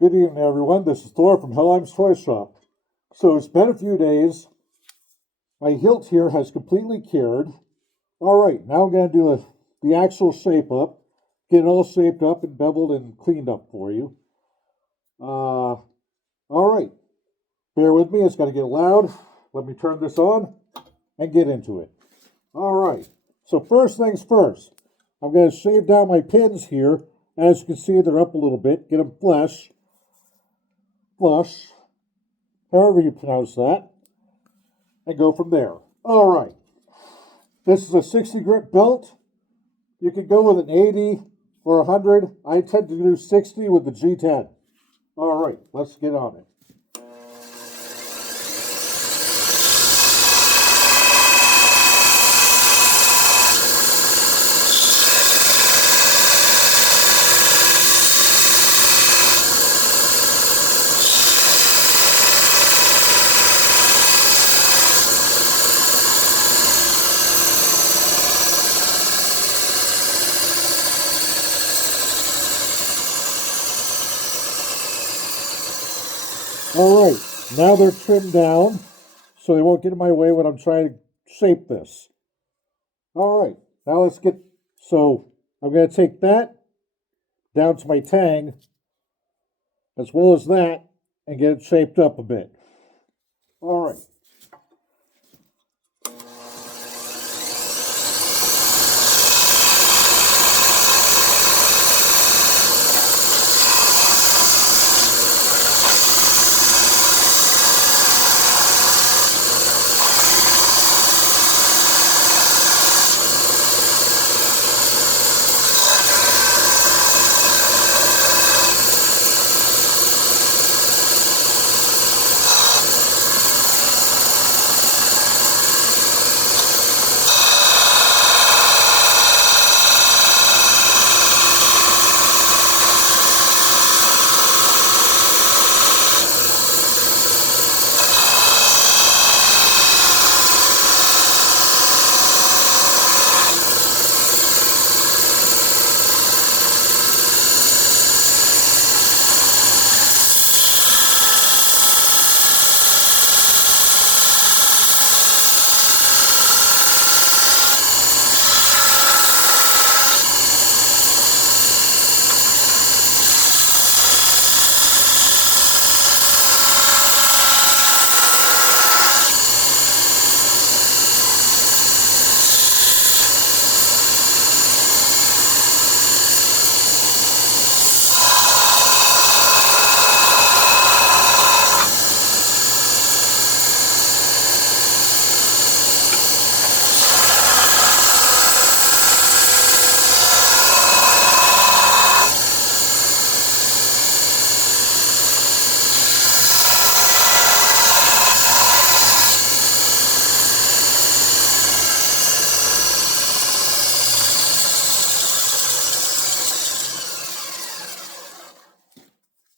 Good evening, everyone. This is Thor from Hellheim's Toy Shop. So it's been a few days. My hilt here has completely cured. All right, now I'm going to do the actual shape up. Get it all shaped up and beveled and cleaned up for you. All right. Bear with me. It's going to get loud. Let me turn this on and get into it. All right. So first things first. I'm going to shave down my pins here. As you can see, they're up a little bit. Get them flush, however you pronounce that, and go from there. All right. This is a 60 grit belt. You can go with an 80 or 100. I tend to do 60 with the G10. All right, let's get on it. All right, now they're trimmed down so they won't get in my way when I'm trying to shape this. All right, now let's get, so I'm going to take that down to my tang as well as that and get it shaped up a bit. All right.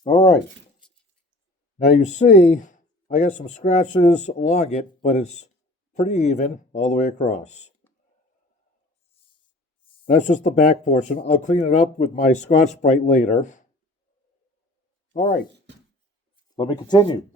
All right. Now you see, I got some scratches along it, but it's pretty even all the way across. That's just the back portion. I'll clean it up with my Scotch-Brite later. All right. Let me continue.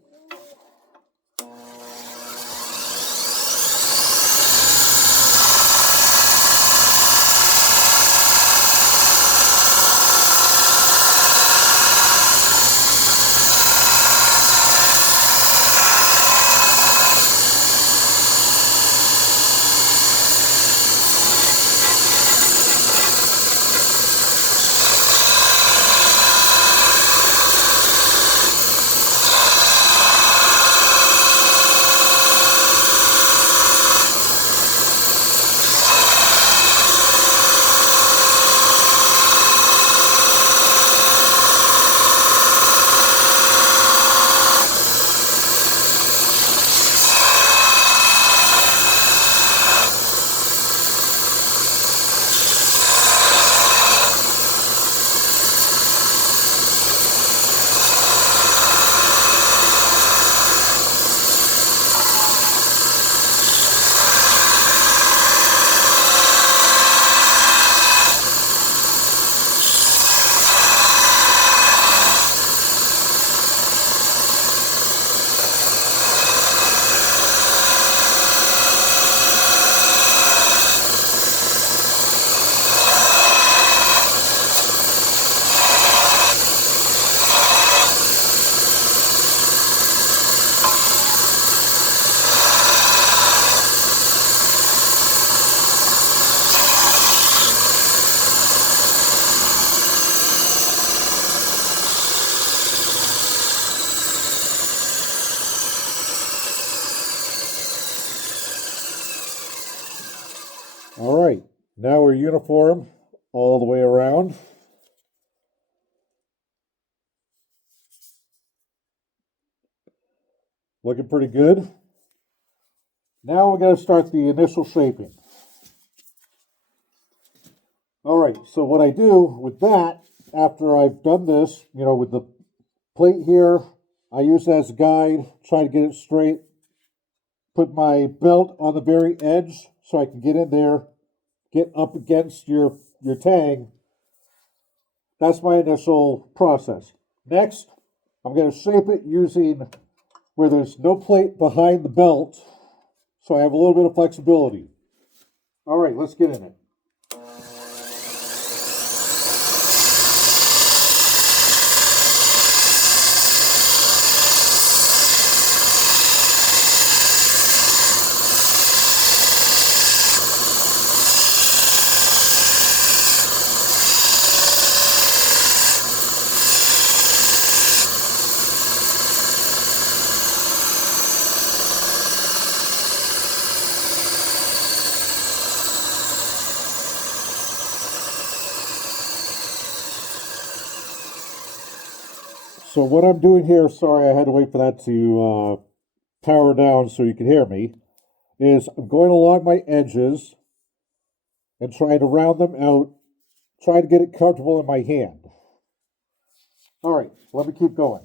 Now we're uniform all the way around. Looking pretty good. Now we're going to start the initial shaping. All right, so what I do with that, after I've done this, with the plate here, I use it as a guide, try to get it straight. Put my belt on the very edge so I can get in there, get up against your tang. That's my initial process. Next, I'm going to shape it using where there's no plate behind the belt, so I have a little bit of flexibility. All right, let's get in it. So what I'm doing here, sorry I had to wait for that to power down so you can hear me, is I'm going along my edges and trying to round them out, trying to get it comfortable in my hand. All right, let me keep going.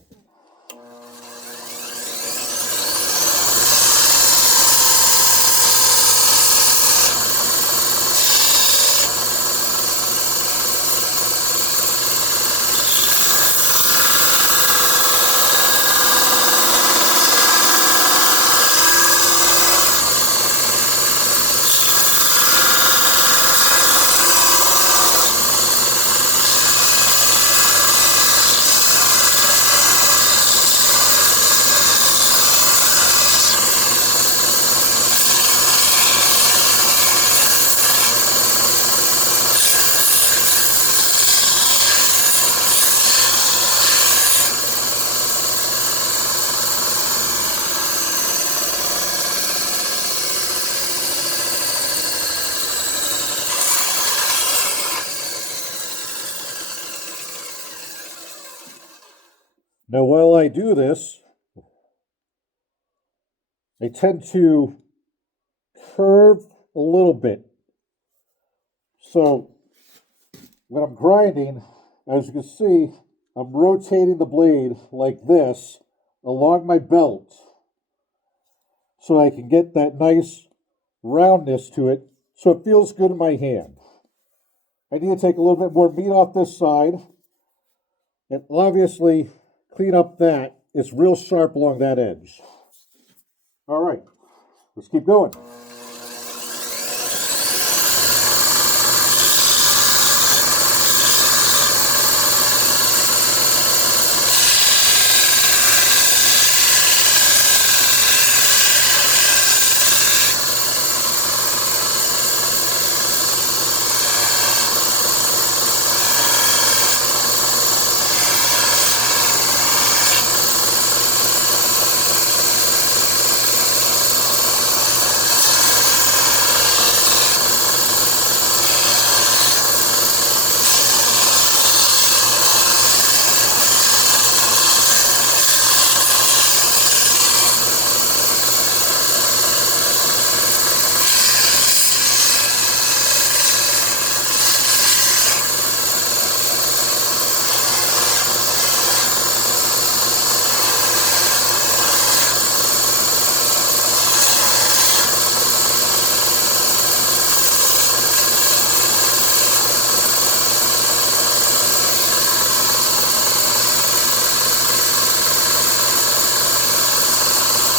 Now, while I do this, I tend to curve a little bit. So, when I'm grinding, as you can see, I'm rotating the blade like this along my belt so I can get that nice roundness to it so it feels good in my hand. I need to take a little bit more meat off this side and obviously clean up that. It's real sharp along that edge. All right, let's keep going.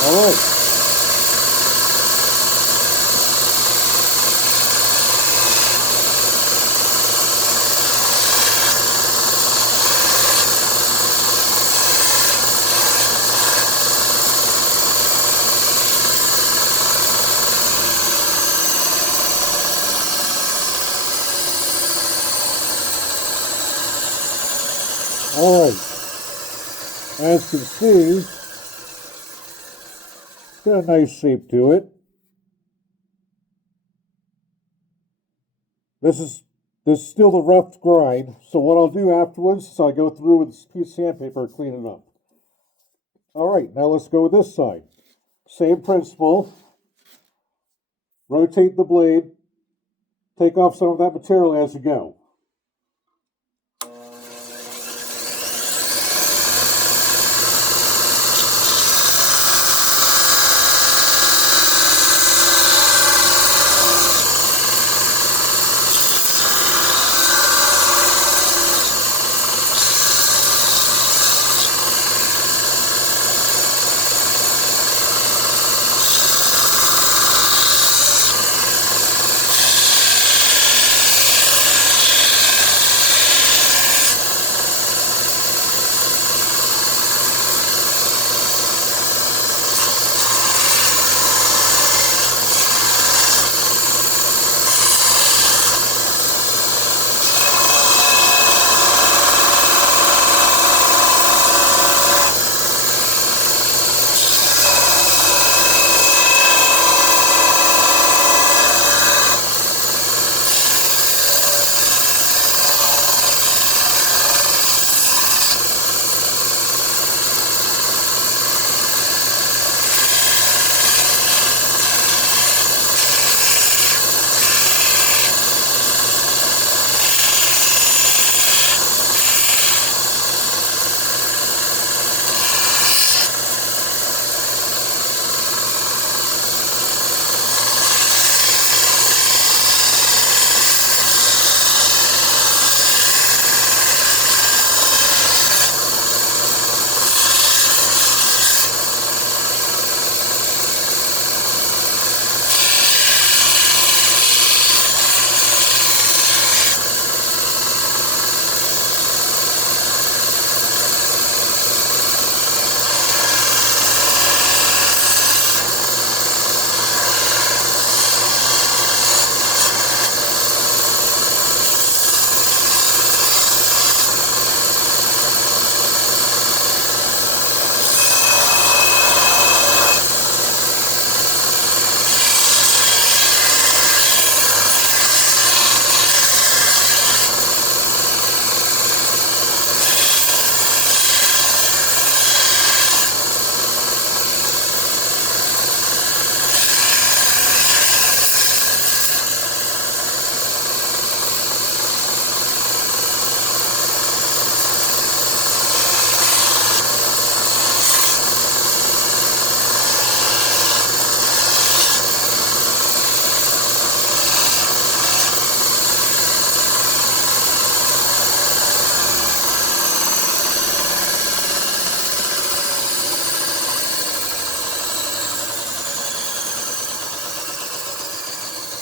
All right. All right. As you can see, it's got a nice shape to it. This is still the rough grind, so what I'll do afterwards is I'll go through with this piece of sandpaper and clean it up. Alright, now let's go with this side. Same principle. Rotate the blade, take off some of that material as you go.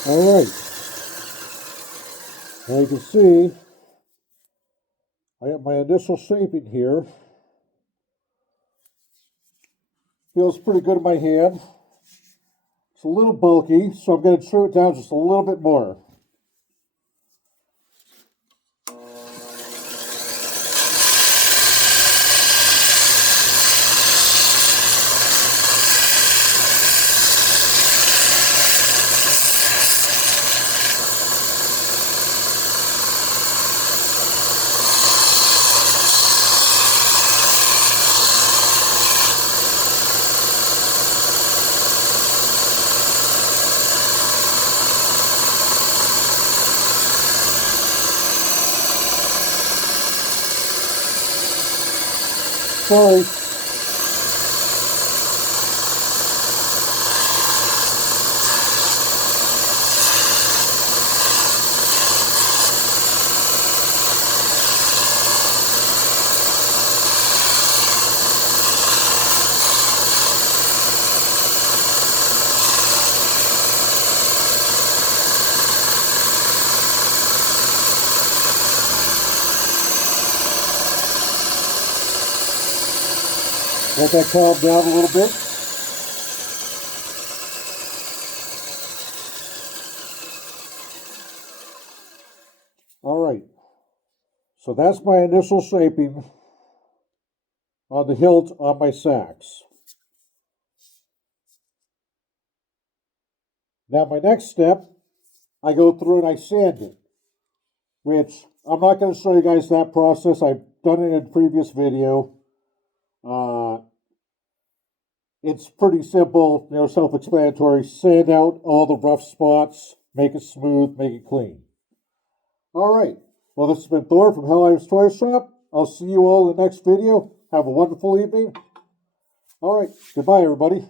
Alright, now you can see I have my initial shaping here. Feels pretty good in my hand. It's a little bulky, so I'm going to trim it down just a little bit more. Sorry. Let that calm down a little bit. Alright, so that's my initial shaping on the hilt on my sacks. Now my next step, I go through and I sand it. which I'm not going to show you guys that process. I've done it in a previous video. It's pretty simple, self-explanatory. Sand out all the rough spots, make it smooth, make it clean. All right. Well, this has been Thor from Hellheim's Toy Shop. I'll see you all in the next video. Have a wonderful evening. All right. Goodbye, everybody.